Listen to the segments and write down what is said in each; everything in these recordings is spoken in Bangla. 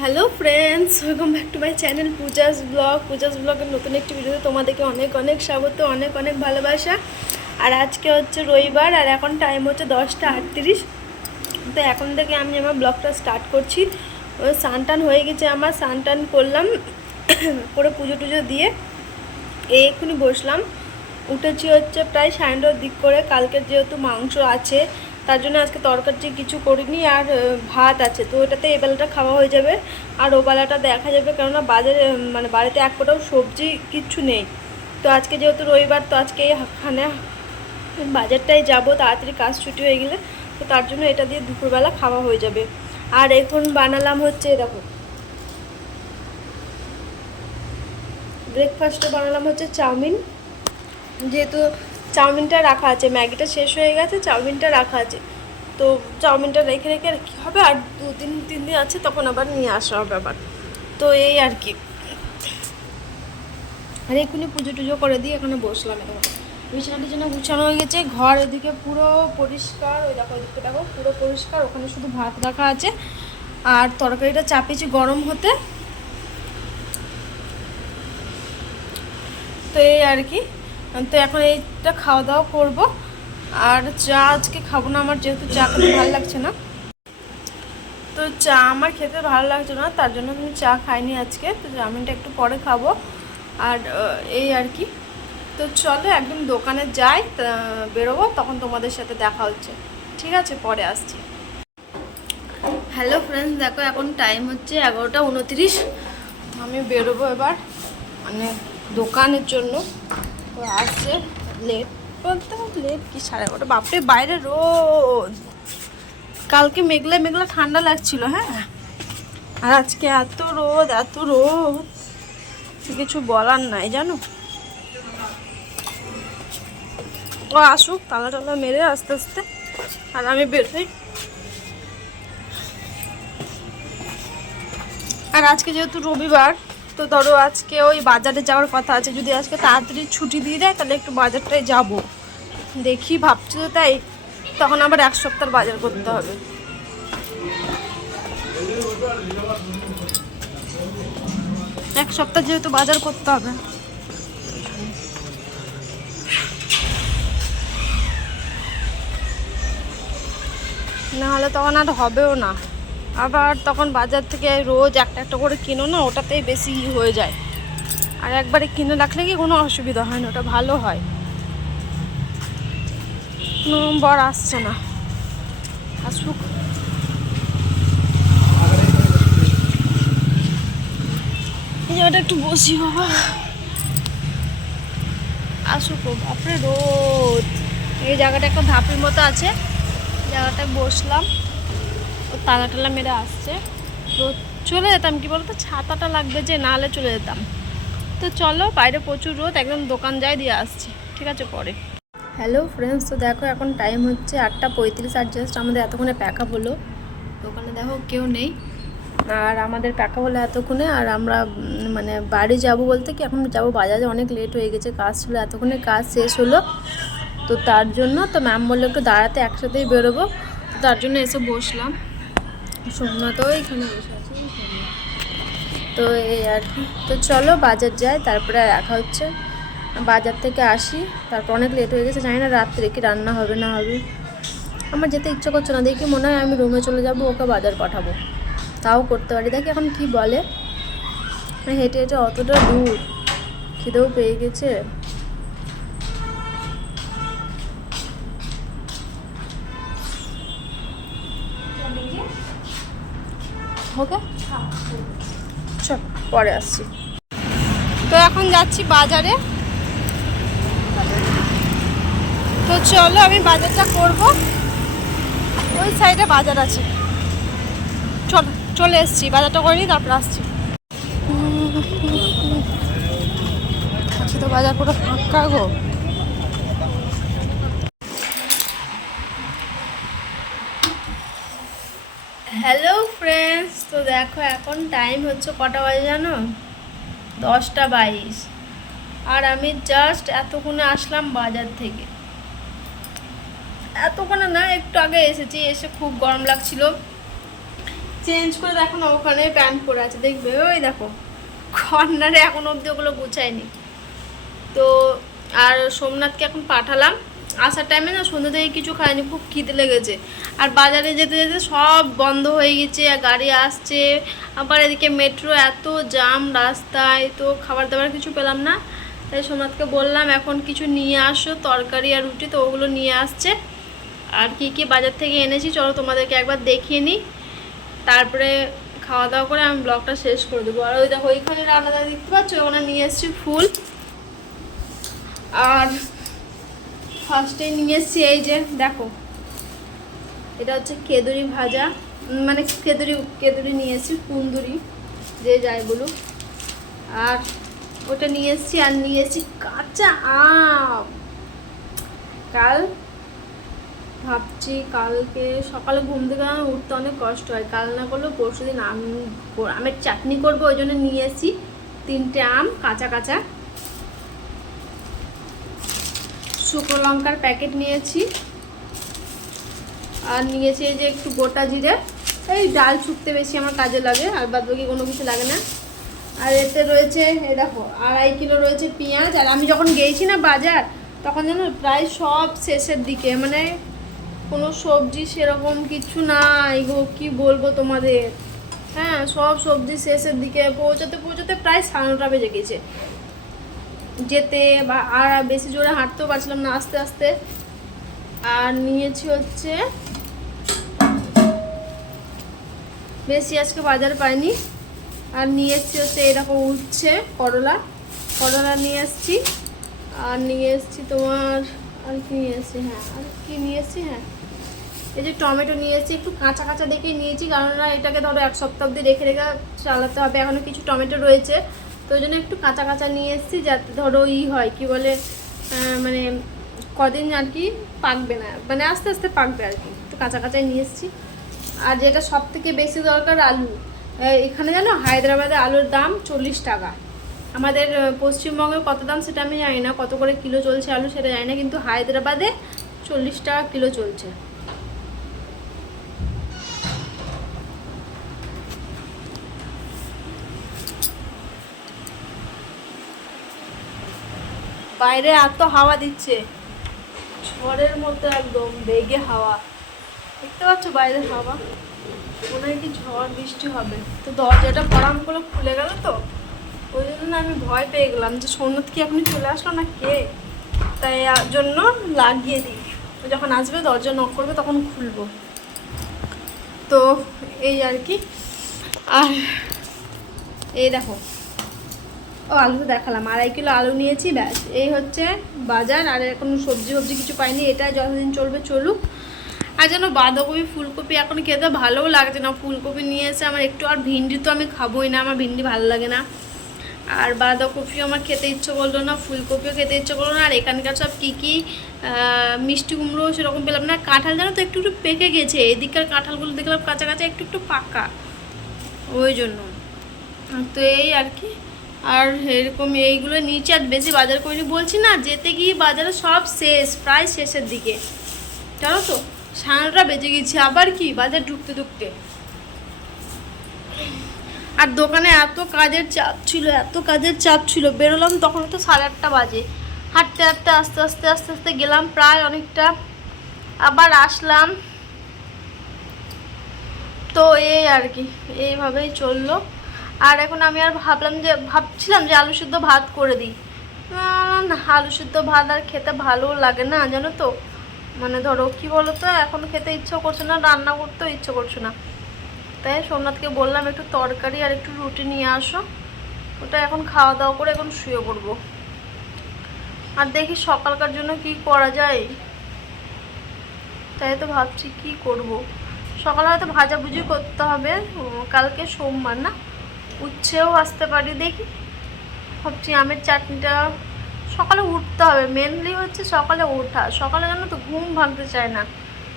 Hello friends welcome back to my channel Pooja's blog Pooja's ব্লগের নতুন একটি ভিডিওতে তোমাদেরকে অনেক অনেক স্বাগত, অনেক অনেক ভালোবাসা। আর আজকে হচ্ছে রবিবার, আর এখন টাইম হচ্ছে দশটা আটত্রিশ। তো এখন থেকে আমি আমার ব্লগটা স্টার্ট করছি। ওই স্নান টান হয়ে গেছে আমার স্নান টান করলাম। করে পুজো টুজো দিয়ে এই এক্ষুনি বসলাম। উঠেছি হচ্ছে প্রায় সাড়ে দিক করে। কালকের যেহেতু মাংস আছে তার জন্য আজকে তরকারি কিছু করিনি আর ভাত আছে। তো ওটাতে এই বেলাটা খাওয়া হয়ে যাবে। আর ও বেলাটা দেখা যাবে কেননা বাজারে মানে বাড়িতে এক কোটাও সবজি কিচ্ছু নেই। তো আজকে যেহেতু রবিবার, তো আজকে এখানে বাজারটাই যাব। তাড়াতাড়ি কাজ ছুটি হয়ে গেলে, তো তার জন্য এটা দিয়ে দুপুরবেলা খাওয়া হয়ে যাবে। আর এখন বানালাম হচ্ছে, দেখো। ব্রেকফাস্টে বানালাম হচ্ছে চাউমিন। যেহেতু চাউমিনটা রাখা আছে, ম্যাগিটা শেষ হয়ে গেছে, চাউমিনটা রাখা আছে। তো চাউমিনটা রেখে রেখে আর কী হবে আর দু দিন তিন দিন আছে, তখন আবার নিয়ে আসা হবে আবার। তো এই আর কি। আর এক্ষুনি পুজো টুজো করে দিয়ে এখানে বসলাম এখন। বিছানা টিছানা গুছানো হয়ে গেছে, ঘর এদিকে পুরো পরিষ্কার, ওই দেখো ওইদিকে দেখো, পুরো পরিষ্কার, ওখানে শুধু ভাত রাখা আছে। আর তরকারিটা চাপিয়েছি গরম হতে। তো এই আর কি। তো এখন এইটা খাওয়া দাওয়া করব। আর চা আজকে খাব না, আমার যেহেতু চা খেতে ভালো লাগছে না। তো চা আমার খেতে ভালো লাগছে না, তার জন্য আমি চা খাইনি আজকে। তো চাউমিনটা একটু পরে খাব। আর এই আর কি। তো চলো একদম দোকানে যাই বেরোবো, তখন তোমাদের সাথে দেখা হচ্ছে। ঠিক আছে, পরে আসছি। হ্যালো ফ্রেন্ডস দেখো এখন টাইম হচ্ছে এগারোটা উনত্রিশ। আমি বেরোবো এবার মানে দোকানের জন্য। তো আসছে লেট বলতে লেট কি সাড়ে এগারোটা বাপরে, বাইরে রোদ। কালকে মেঘলা মেঘলা ঠান্ডা লাগছিল হ্যাঁ? আর আজকে এত রোদ এত রোদ। কিছু বলার নাই, জানো? ও আসুক, তালা টালা মেরে আস্তে আস্তে। আর আমি বেরোই আর আজকে যেহেতু রবিবার তো ধরো আজকে ওই বাজারে যাওয়ার কথা আছে, যদি আজকে তাড়াতাড়ি ছুটি দিয়ে দেয়, তাহলে একটু বাজারটায় যাব। দেখি, ভাবছি তো তাই। তখন আবার এক সপ্তাহ বাজার করতে হবে। এক সপ্তাহ যেহেতু বাজার করতে হবে। না হলে তখন আর হবেও না। আবার তখন বাজার থেকে রোজ একটা একটা করে কিনো না, ওটাতেই বেশি ই হয়ে যায়। আর একবারে কিনে রাখলে কি কোনো অসুবিধা হয় না, ওটা ভালো হয়। নম্বর আসছে না। আসুক। জায়গাটা একটু বসি, বাবা। আসুক বাপরে রোদ। এই জায়গাটা একটা ধাপির মতো আছে। জায়গাটায় বসলাম। তালা টালা মেরে আসছে। তো চলে যেতাম, কি বলতো, ছাতাটা লাগবে যে নাহলে চলে যেতাম। তো চলো, বাইরে প্রচুর রোদ, একদম দোকান যাই দিয়ে আসছি। ঠিক আছে, পরে। হ্যালো ফ্রেন্ডস তো দেখো এখন টাইম হচ্ছে আটটা পঁয়ত্রিশ আর জাস্ট আমাদের এতক্ষণে প্যাকা হলো। দোকানে দেখো কেউ নেই। আর আমাদের প্যাকা হলো এতক্ষণে, আর আমরা মানে বাড়ি যাব বলতে কি, এখন যাব বাজারে, অনেক লেট হয়ে গেছে, কাজ ছিল, এতক্ষণে কাজ শেষ হলো। তো তার জন্য, তো ম্যাম বলল একটু দাঁড়াতে একসাথেই বেরোবো। তার জন্য এসে বসলাম। সোমনাথও এখানে বসে তো এই আর কি। তো চলো বাজার যাই, তারপরে দেখা হচ্ছে। বাজার থেকে আসি, তারপর অনেক লেট হয়ে গেছে, জানি না রাত্রে কি রান্না হবে, না হবে। আমার যেতে ইচ্ছে করছে না, দেখি মনে হয় আমি রুমে চলে যাব, ওকে বাজার পাঠাবো। তাও করতে পারি। দেখি এখন কি বলে। হেঁটে হেঁটে অতটা দূর, খিদেও পেয়ে গেছে। ওকে? চল পরে আসছি। তো এখন যাচ্ছি বাজারে। তো চলো আমি বাজারটা করব। ওই সাইডে বাজার আছে। চলো চলে এসছি। বাজারটা করে নিই তারপর আসছি। আচ্ছা তো বাজার পুরো ফাঁকা গো হ্যালো ফ্রেন্ডস তো দেখো এখন টাইম হচ্ছে কটা বাজে জানো? দশটা বাইশ। আর আমি জাস্ট এতক্ষণে আসলাম বাজার থেকে। এতক্ষণে না, একটু আগে এসেছি, এসে খুব গরম লাগছিল। চেঞ্জ করে দেখো না, ওখানে প্যান্ট পরে আছে, দেখবে? ওই দেখো কর্নারে এখন অবধি ওগুলো গুছায়নি। তো আর সোমনাথকে এখন পাঠালাম। আসার টাইমে না সন্ধ্যে থেকে কিছু খায়নি খুব খিদে লেগেছে। আর বাজারে যেতে যেতে সব বন্ধ হয়ে গেছে, আর গাড়ি আসছে। আবার এদিকে মেট্রো এত জাম রাস্তায়, তো খাবার দাবার কিছু পেলাম না। তাই সোমনাথকে বললাম, এখন কিছু নিয়ে আসো, তরকারি আর রুটি। তো ওগুলো নিয়ে আসছে। আর কি কি বাজার থেকে এনেছি, চলো তোমাদেরকে একবার দেখিয়ে নিই। তারপরে খাওয়া দাওয়া করে আমি ব্লগটা শেষ করে দেবো। আর ওই দেখো, ওইখানে রান্নাটা দেখতে পাচ্ছ? ওখানে নিয়ে এসেছি ফুল। আর ফার্স্টে নিয়ে এসেছি এই যে, দেখো। এটা হচ্ছে কেদুরি ভাজা মানে কেদুরি কেদুরি নিয়ে এসেছি, কুন্দুরি, যে যাই বলুক। আর ওটা নিয়ে এসেছি, আর নিয়ে এসেছি কাঁচা আম। কাল ভাবছি, কালকে সকালে ঘুম থেকে উঠতে অনেক কষ্ট হয়। কাল না করলেও পরশু দিন আম, আমের চাটনি করব, ওই জন্য নিয়ে এসেছি তিনটে আম, কাঁচা কাঁচা। শুকনো লঙ্কার প্যাকেট নিয়েছি। আর নিয়েছি এই যে একটু গোটা জিরে। এই ডাল ছুকতে বেশি আমার কাজে লাগে, আর বাদ বাকি কোনো কিছু লাগে না। আর এতে রয়েছে এ দেখো, আড়াই কিলো রয়েছে পেঁয়াজ। আর আমি যখন গেছি না বাজার, তখন যেন প্রায় সব শেষের দিকে মানে কোনো সবজি সেরকম কিছু নাই গো, কি বলব তোমাদের? হ্যাঁ সব সবজি শেষের দিকে পৌঁছাতে পৌঁছাতে প্রায় সাড়ে নটা বেজে গেছে। যেতে বা আর বেশি জোরে হাঁটতেও পারছিলাম না আস্তে আস্তে। আর নিয়েছি হচ্ছে, বেশি আজকে বাজার পাইনি। আর নিয়ে হচ্ছে এরকম উঠছে করলা। করলা নিয়ে এসছি। আর নিয়ে এসছি তোমার, আর কি নিয়ে এসছি? হ্যাঁ আর কি নিয়ে এসছি? হ্যাঁ। এই যে টমেটো নিয়ে এসেছি, একটু কাঁচা কাঁচা দেখেই নিয়েছি কারণ এটাকে ধরো এক সপ্তাহ অবধি রেখে রেখে চালাতে হবে। এখনও কিছু টমেটো রয়েছে। তো ওই জন্য একটু কাঁচা কাঁচা নিয়ে এসেছি যাতে ধরো ই হয়, কি বলে মানে কদিন আর কি পাকবে না মানে আস্তে আস্তে পাকবে আর কি। একটু কাঁচা কাঁচাই নিয়ে এসেছি। আর যেটা সব থেকে বেশি দরকার আলু। এখানে জানো হায়দ্রাবাদে আলুর দাম চল্লিশ টাকা। আমাদের পশ্চিমবঙ্গে কত দাম সেটা আমি জানি না, কত করে কিলো চলছে আলু সেটা জানি না, কিন্তু হায়দ্রাবাদে চল্লিশ টাকা কিলো চলছে। বাইরে এত হাওয়া দিচ্ছে। ঝড়ের মতো একদম, বেগে হাওয়া। দেখতে পাচ্ছ বাইরের হাওয়া? মনে হয় কি ঝড়, বৃষ্টি হবে। তো দরজাটা পরাম করে খুলে গেল তো? ওই জন্য আমি ভয় পেয়ে গেলাম যে সোমনাথ কি এখনই চলে আসলো না কে? তাই জন্য লাগিয়ে দিই। যখন আসবে দরজা নক করবে তখন খুলবো। তো এই আর কি। আর এই দেখো ও আলু দেখালাম। আড়াই কিলো আলু নিয়েছি, ব্যাস। এই হচ্ছে বাজার। আর এখন সবজি ফবজি কিছু পাইনি, এটা যতদিন চলবে চলুক। আর যেন বাঁধাকপি, ফুলকপি এখন খেতে ভালোও লাগছে না। ফুলকপি নিয়ে এসে আমার একটু আর ভিন্ডি তো আমি খাবোই না, আমার ভিন্ডি ভালো লাগে না। আর বাঁধাকপিও আমার খেতে ইচ্ছে করল না, ফুলকপিও খেতে ইচ্ছে করল না। আর এখানকার সব কী কী মিষ্টি কুমড়ো সেরকম পেলাম না। কাঁঠাল যেন তো একটু একটু পেকে গেছে। এদিককার কাঁঠালগুলো দেখলাম কাঁচা কাঁচা, একটু একটু পাকা। ওই জন্য। তো এই আর কি। আর এরকম এইগুলো নিচে আর বেশি বাজার করিনি। বলছি না, যেতে গিয়ে বাজারে সব শেষ, প্রায় শেষের দিকে। জানো তো সাড়ে বেজে গেছে, আবার কি বাজার ঢুকতে ঢুকতে। আর দোকানে এত কাজের চাপ ছিল, এত কাজের চাপ ছিল, বেরোলাম তখন তো সাড়ে আটটা বাজে। হাঁটতে হাঁটতে আস্তে আস্তে আস্তে আস্তে গেলাম, প্রায় অনেকটা। আবার আসলাম। তো এই আর কি, এইভাবেই চলল। আর এখন আমি আর ভাবলাম যে, ভাবছিলাম যে আলু সিদ্ধ ভাত করে দিই। না আলু সিদ্ধ ভাত আর খেতে ভালো লাগে না, জানো তো। মানে ধরো, কি বলো তো এখন খেতে ইচ্ছে করছে না, রান্না করতেও ইচ্ছে করছে না। তাই সোমনাথকে বললাম, একটু তরকারি আর একটু রুটি নিয়ে আসো। ওটা এখন খাওয়া দাওয়া করে এখন শুয়ে পড়ব। আর দেখি সকালকার জন্য কি করা যায়। তাই তো ভাবছি কি করব। সকালে হয়তো ভাজাভুজি করতে হবে কালকে সোমবার না? উচ্ছেও আসতে পারি, দেখি। ভাবছি আমের চাটনিটা সকালে উঠতে হবে মেনলি হচ্ছে সকালে ওঠা। সকালে যেন তো ঘুম ভাঙতে চায় না।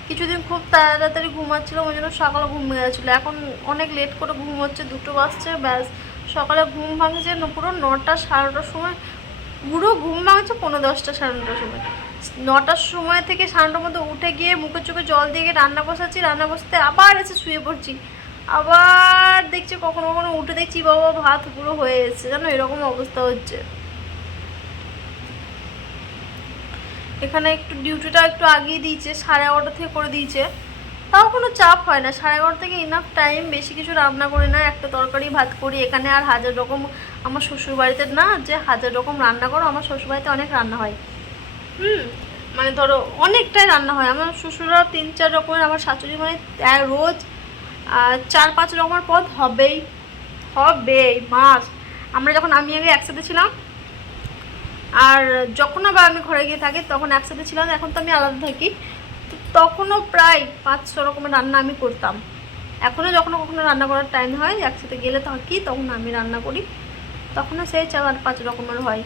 কিছুদিন খুব তাড়াতাড়ি ঘুমাচ্ছিলাম ওই জন্য সকালে ঘুম গেছিল। এখন অনেক লেট করে ঘুম হচ্ছে, দুটো বাজছে, ব্যাস। সকালে ঘুম ভাঙছে পুরো নটা সাড়ে নটার সময়, পুরো ঘুম ভাঙছে পনেরো দশটা সাড়ে নটার সময়। নটার সময় থেকে সাড়ে নটার মধ্যে উঠে গিয়ে মুখে চোখে জল দিয়ে রান্না বসাচ্ছি, রান্না বসাতে আবার এসে শুয়ে পড়ছি। আবার দেখছি কখনো কখনো উঠে দেখছি বাবা ভাত পুরো হয়ে এসছে। জানো এরকম অবস্থা হচ্ছে। এখানে একটু ডিউটিটা একটু আগিয়ে দিয়েছে, সাড়ে এগারোটা থেকে করে দিয়েছে। তাও কোনো চাপ হয় না। সাড়ে এগারোটা থেকে ইনাফ টাইম বেশি কিছু রান্না করি না। একটা তরকারি, ভাত করি। এখানে আর হাজার রকম আমার শ্বশুর বাড়িতে না যে হাজার রকম রান্না করো, আমার শ্বশুর বাড়িতে অনেক রান্না হয়। হুম মানে ধরো অনেকটাই রান্না হয়। আমার শ্বশুররা তিন চার রকমের, আমার শাশুড়ি মানে রোজ চার পাঁচ রকমের পদ হবেই হবে মাস আমরা যখন, আমি আগে একসাথে ছিলাম, আর যখন আবার আমি ঘরে গিয়ে থাকি, তখন একসাথে ছিলাম, এখন তো আমি আলাদা থাকি, তো তখনও প্রায় পাঁচ ছ রকমের রান্না আমি করতাম। এখনও যখন কখনো রান্না করার টাইম হয়, একসাথে গেলে থাকি, তখন আমি রান্না করি। তখনও সেই চার পাঁচ রকমের হয়।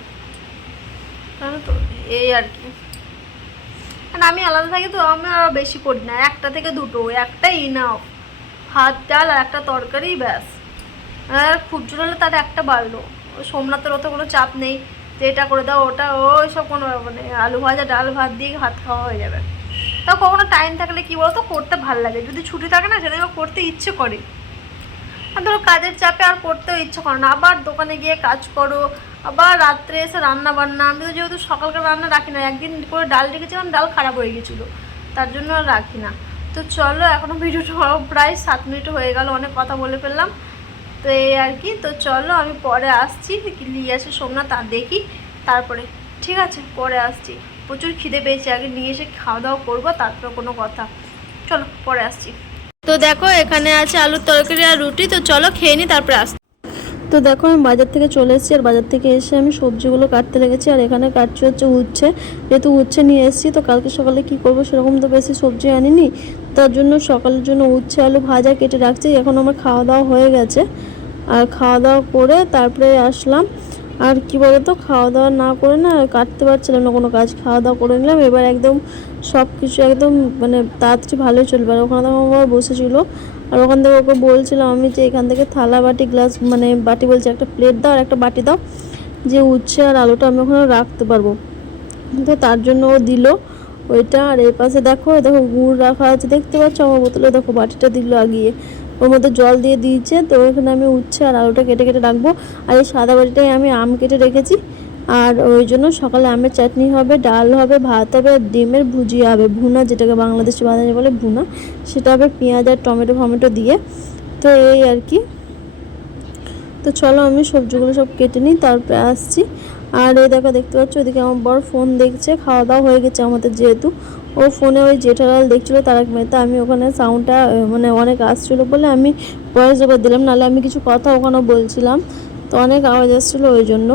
জানো তো এই আর কি। আমি আলাদা থাকি, তো আমি আরও বেশি করি না। একটা থেকে দুটো একটাই ইনাফ ভাত, ডাল আর একটা তরকারি, ব্যাস। আর খুচরো হলে তার একটা বাড়লো। সোমনাথের অত কোনো চাপ নেই। যে এটা করে দাও, ওটা, ওই সব কোনো ব্যাপার নেই। আলু ভাজা, ডাল ভাত দিয়ে ভাত খাওয়া হয়ে যাবে। তা কখনো টাইম থাকলে কি বলতো, করতে ভালো লাগে। যদি ছুটি থাকে না সেটাকে করতে ইচ্ছে করে। আর ধরো কাজের চাপে আর করতেও ইচ্ছে করে না। আবার দোকানে গিয়ে কাজ করো, আবার রাত্রে এসে রান্না বান্না আমি তো যেহেতু সকালকার রান্না রাখি না, একদিন করে ডাল রেখেছিলাম ডাল খারাপ হয়ে গেছিল। তার জন্য আর রাখি না। তো চলো এখনও ভিডিওটা প্রায় সাত মিনিট হয়ে গেল, অনেক কথা বলে ফেললাম। তো এই আর কি, তো চলো, আমি পরে আসছি নিয়ে আসে সোমনাথ তা দেখি তারপরে। ঠিক আছে, পরে আসছি। প্রচুর খিদে পেয়েছি, আগে নিয়ে এসে খাওয়া দাওয়া করব, তারপরে কোনো কথা। চলো, পরে আসছি। তো দেখো, এখানে আছে আলুর তরকারি আর রুটি, তো চলো খেয়ে নি, তারপরে আসছি। তো দেখো আমি বাজার থেকে চলে এসেছি, আর বাজার থেকে এসে আমি সবজিগুলো কাটতে লেগেছি, আর এখানে কাটছি হচ্ছে উচ্ছে। যেহেতু উচ্ছে নিয়ে এসেছি, তো কালকে সকালে কি করব সেরকম তো বেশি সবজি আনিনি। তার জন্য সকালের জন্য উচ্ছে, আলু ভাজা কেটে রাখছি, এখন আমার খাওয়া দাওয়া হয়ে গেছে। আর খাওয়া দাওয়া করে তারপরে আসলাম। আর কি বলতো, খাওয়া দাওয়া না করে না কাটতে পারছিলাম না, কোনো কাজ। খাওয়া দাওয়া করে নিলাম, এবার একদম সব কিছু একদম মানে তাড়াতাড়ি ভালোই চলবে। আর ওখানে তো আমার বসেছিল আর ওখান থেকে ওকে বলছিলাম আমি যে এখান থেকে থালা বাটি গ্লাস মানে বাটি বলছে, একটা প্লেট দাও আর একটা বাটি দাও, যে উচ্ছে আর আলুটা আমি ওখানে রাখতে পারব। তো তার জন্য ও দিল ওইটা, আর এই পাশে দেখো দেখো গুড় রাখা আছে, দেখতে পাচ্ছ আমার বোতলে? দেখো বাটিটা দিল আগিয়ে। ওর মধ্যে জল দিয়ে দিয়েছে, তো এখানে আমি উচ্ছে আর আলুটা কেটে কেটে রাখব। আর এই সাদা বাটিটায় আমি আম কেটে রেখেছি। আর ওই জন্য সকালে আমের চাটনি হবে, ডাল হবে, ভাত হবে ডিমের ভুজিয়া হবে, ভুনা যেটাকে বাংলাদেশি বাজারে বলে ভুনা। সেটা হবে পেঁয়াজ আর টমেটো ফমেটো দিয়ে। তো এই আর কি। তো চলো আমি সবজিগুলো সব কেটে নিই, তারপরে আসছি। আর এই দেখো, দেখতে পাচ্ছ ওদিকে আমার বড় ফোন দেখছে খাওয়া দাওয়া হয়ে গেছে আমাদের যেহেতু। ও ফোনে ওই জেঠালাল দেখছিলো তারক মেহতা আমি ওখানে সাউন্ডটা মানে অনেক আসছিল বলে আমি ভয়েস ওভার দিলাম, নাহলে আমি কিছু কথা ওখানে বলছিলাম। তো অনেক আওয়াজ আসছিল ওই জন্য।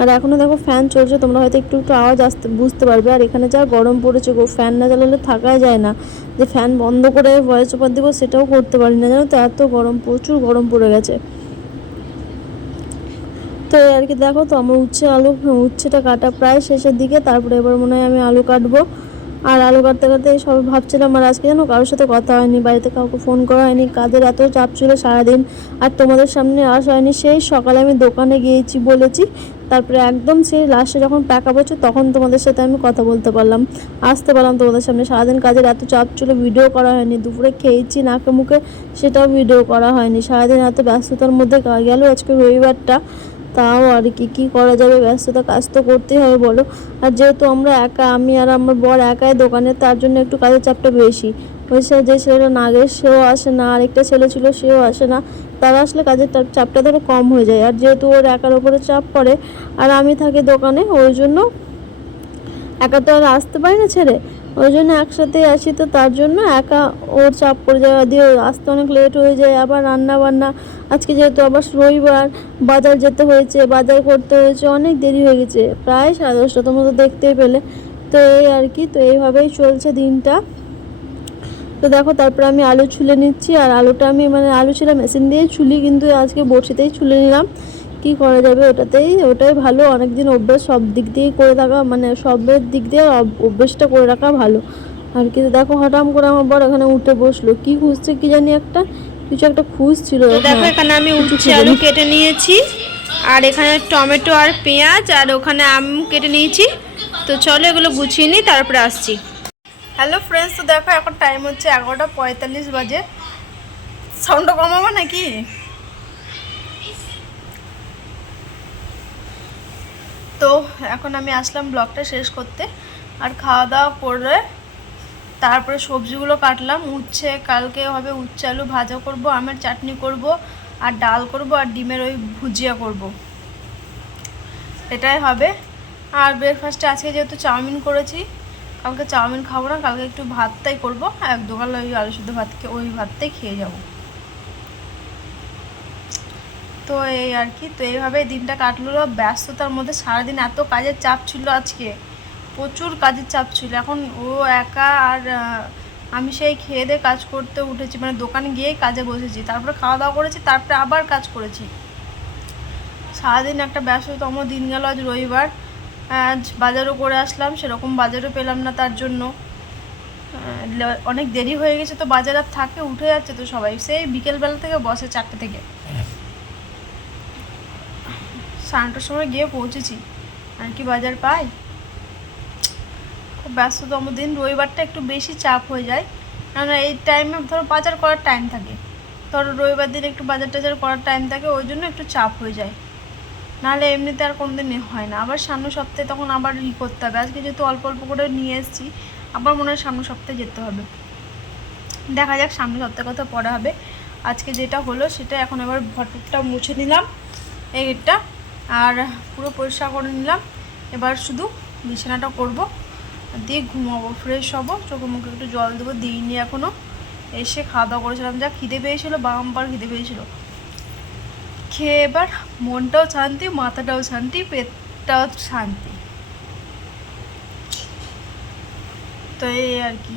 আর এখনও দেখো ফ্যান চলছে, তোমরা হয়তো একটু একটু আওয়াজ আসতে, বুঝতে পারবে। আর এখানে যা গরম পড়েছে গো ফ্যান না চালালে থাকাই যায় না। যে ফ্যান বন্ধ করে ভয়েস ওভার দিব, সেটাও করতে পারি না জানো তো, এত গরম, প্রচুর গরম পড়ে গেছে। তো আর কি, দেখো তো, আমার উচ্ছে আলু উচ্ছেটা কাটা প্রায় শেষের দিকে। তারপরে এবার মনে হয় আমি আলু কাটবো। আর আলু কাটতে কাটতে সব ভাবছিলাম, আর আজকে যেন কারোর সাথে কথা হয়নি, বাড়িতে কাউকে ফোন করা হয়নি। কাজের এত চাপ ছিল সারাদিন, আর তোমাদের সামনে আসা হয়নি। সেই সকালে আমি দোকানে গিয়েছি বলেছি তারপরে একদম সেই লাস্টে যখন প্যাক হচ্ছে, তখন তোমাদের সাথে আমি কথা বলতে পারলাম। আসতে পারলাম তোমাদের সামনে। সারাদিন কাজের এত চাপ ছিল ভিডিও করা হয়নি। দুপুরে খেয়েছি নাকে মুখে, সেটাও ভিডিও করা হয়নি। সারাদিন এত ব্যস্ততার মধ্যে গেল আজকে রবিবারটা। তাও আর কি কি করা যাবে? ব্যস্ততা কাজ তো করতেই হবে, বলো। আর যেহেতু আমরা একা, আমি আর আমার বর একাই দোকানে, তার জন্য একটু কাজের চাপটা বেশি। ওই যে ছেলেটা না গেলে সেও আসে না, আরেকটা ছেলে ছিল সেও আসে না। তারা আসলে কাজের চাপ- চাপটা ধরো কম হয়ে যায়। আর যেহেতু ওর একার ওপরে চাপ পড়ে, আর আমি থাকি দোকানে, ওই জন্য একা তো আর আসতে পারি না ছেড়ে। ওই জন্য একসাথে আসি তো তার জন্য একা ওর চাপ পড়ে যাওয়া দিয়ে আসতে অনেক লেট হয়ে যায়, আবার রান্না বান্না আজকে যেহেতু আবার রবিবার, বাজার যেতে হয়েছে, বাজার করতে হয়েছে, অনেক দেরি হয়ে গেছে, প্রায় সাড়ে দশটা তোমরা তো দেখতেই পেলে। তো এই আর কি, তো এইভাবেই চলছে দিনটা। তো দেখো, তারপরে আমি আলু ছুলে নিচ্ছি, আর আলুটা আমি মানে আলু ছিল মেশিন দিয়ে ছুলি, কিন্তু আজকে বড়শিতেই ছুলে নিলাম। কি করা যাবে ওটাতেই ওটাই ভালো। অনেক দিন অভ্যেস সব দিক দিয়েই করে থাকা মানে সবের দিক দিয়ে অভ- অভ্যেসটা করে রাখা ভালো। আর কিন্তু দেখো হঠাৎ করে আমার বড় এখানে উঠে বসল। কি খুঁজছে কি জানি একটা কিছু একটা খুঁজছিল দেখো। এখানে আমি খুঁজে আলু কেটে নিয়েছি আর এখানে টমেটো আর পেঁয়াজ আর ওখানে আম কেটে নিয়েছি। তো চলো এগুলো গুছিয়ে নিই তারপরে আসছি। হ্যালো ফ্রেন্ডস তো দেখো এখন টাইম হচ্ছে এগারোটা পঁয়তাল্লিশ বাজে। সাউন্ডটা কমাবো নাকি? তো এখন আমি আসলাম ব্লগটা শেষ করতে। আর খাওয়া দাওয়া করে তারপরে সবজিগুলো কাটলাম। উচ্ছে, কালকে হবে উচ্ছে আলু ভাজা করব, আমের চাটনি করব, আর ডাল করব, আর ডিমের ওই ভুজিয়া করব। এটাই হবে। আর ব্রেকফাস্টে আজকে যেহেতু চাউমিন করেছি, কালকে চাউমিন খাব না, কালকে একটু ভাতটাই করব। এক দোকান ওই আলু সিদ্ধ ভাত খেয়ে, ওই ভাতটাই খেয়ে যাব। তো এই আর কি, তো এইভাবে দিনটা কাটলো। ব্যস্ততার মধ্যে সারাদিন এত কাজের চাপ ছিল আজকে, প্রচুর কাজের চাপ ছিল। এখন ও একা আর আমি সেই খেয়ে দিয়ে কাজ করতে উঠেছি মানে দোকানে গিয়েই কাজে বসেছি। তারপরে খাওয়া দাওয়া করেছি, তারপরে আবার কাজ করেছি। সারাদিন একটা ব্যস্ততম দিন গেল আজ রবিবার। আজ বাজারও করে আসলাম, সেরকম বাজারও পেলাম না তার জন্য। অনেক দেরি হয়ে গেছে তো বাজার আর থাকে, উঠে যাচ্ছে তো সবাই। সেই বিকেলবেলা থেকে বসে চারটে থেকে। সাড়ে সময় গিয়ে পৌঁছেছি। আর কি বাজার পাই? খুব ব্যস্ততম দিন, রবিবারটা একটু বেশি চাপ হয়ে যায়। কেননা এই টাইমে ধরো বাজার করার টাইম থাকে। ধরো রবিবার দিন একটু বাজার টাজার করার টাইম থাকে, ওই জন্য একটু চাপ হয়ে যায়। নাহলে এমনিতে আর কোনো দিন হয় না। আবার সামনের সপ্তাহে তখন আবার ই করতে হবে। আজকে যেহেতু অল্প অল্প করে নিয়ে এসেছি, আবার মনে হয় সামনের সপ্তাহে যেতে হবে। দেখা যাক সামনের সপ্তাহে কথা পরে হবে। আজকে যেটা হলো সেটা এখন এবার ভটরটা মুছে নিলাম। এই এইটা আর পুরো পরিষ্কার করে নিলাম। এবার শুধু বিছানাটা করব। দিয়ে ঘুমাবো ফ্রেশ হব। চোখে মুখে একটু জল দেবো, দিইনি এখনও এসে খাওয়া দাওয়া করেছিলাম। যা খিদে পেয়েছিলো বাম্পার খিদে পেয়েছিলো। খেয়ে এবার মনটাও শান্তি, মাথাটাও শান্তি, পেটটাও শান্তি। তো এই আর কি।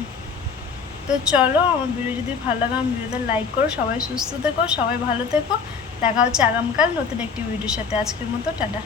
তো চলো, আমার ভিডিও যদি ভালো লাগে, আমার ভিডিওতে লাইক করো। সবাই সুস্থ থেকো, সবাই ভালো থেকো। দেখা হচ্ছে আগামকাল নতুন একটি ভিডিওর সাথে। আজকের মতো টাটা।